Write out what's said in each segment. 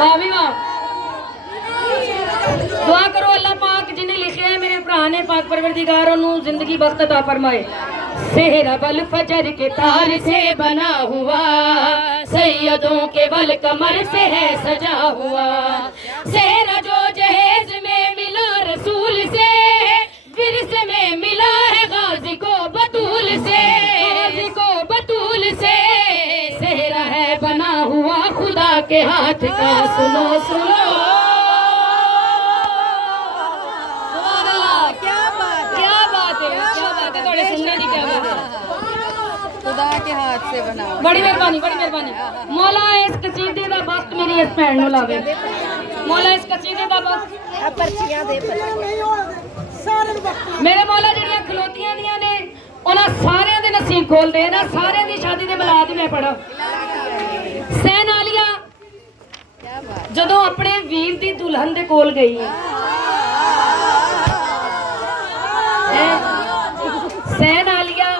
वाह भी वाह। दुआ करो अल्लाह पाक जिन्हें लिखे है मेरे भरा ने पाक परवरदिगार उन्हें जिंदगी बख्त अता फरमाए। सेहरा बल फजर के तार से बना हुआ, सैयदों के बल कमर से है सजा हुआ। सेहरा जो जहेज में मिला रसूल से, विरसे में मिला है गाजी को बतूल से, गाजी को बतूल से। सेहरा है बना हुआ खुदा के हाथ का, सुनो सुनो। खुदा के हाथ से बना। बड़ी मेहरबानी, बड़ी मेहरबानी। मौला इस कसीदे दा बख्त मेरी इस भैन नूं लावे। मौला इस कसीदे दा बख्त मेरे मौला जिहड़ियां खलोतियां दियां ने उन्हां सारियां दे नसीब खोल दे ना। सारियां दी शादी दे मिलाद मैं पढ़ा। सैन आलिया जदों अपने वीर दी दुल्हन दे कोल गई, सैन आलिया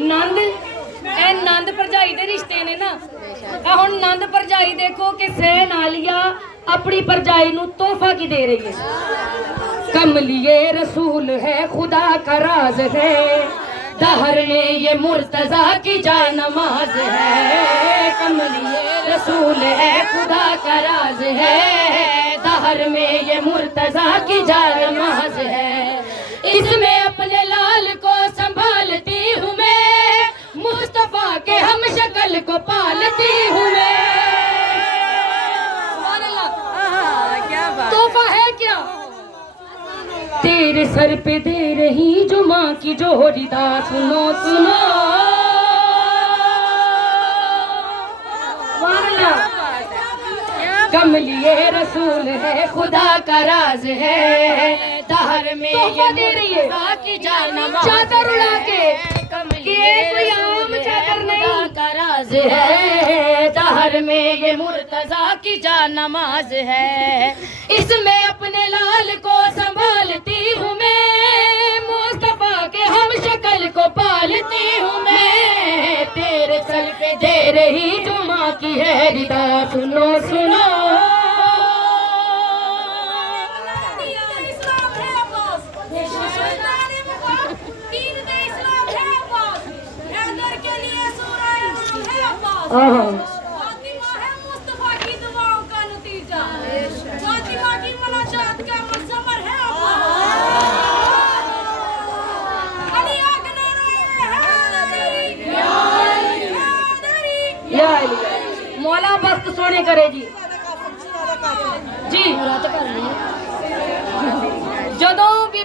नंद ए नंद भरजाई दे रिश्ते ने ना। हुण नंद भरजाई देखो कि सैन आलिया अपनी भरजाई नूं तोहफा की दे रही है। कमलिए रसूल है खुदा का राज है, दहर में ये मुर्तजा की जान नमाज है। कमलिए रसूल है खुदा का राज है, दहर में ये मुर्तजा की जान नमाज है। इसमें अपने लाल को संभालती हूँ मैं, मुस्तफा के हम शक्ल को पालती हूँ मैं। तोहफा है क्या तेरे सर पे दे रही जो माँ की जोहरीदा, सुनो सुनो। कमलिए रसूल है खुदा का राज है, दहर में ये दे रही है चादर उड़ा के, कोई आम चादर नहीं का राज है। दहर में ये मुर्तजा की जान नमाज है। इसमें अपने लाल को संभालती हूँ मैं, मुस्तफा के हम शक्ल को पालती हूँ मैं। तेरे सर पे दे रही जो माँ की है रिदा, सुनो सुनो। मुस्तफा की दुआओं का नतीजा, फातिमा की मुनाजात का मुसम्मर है। मौला बख्त सोने करे जी जी। जदों बीबी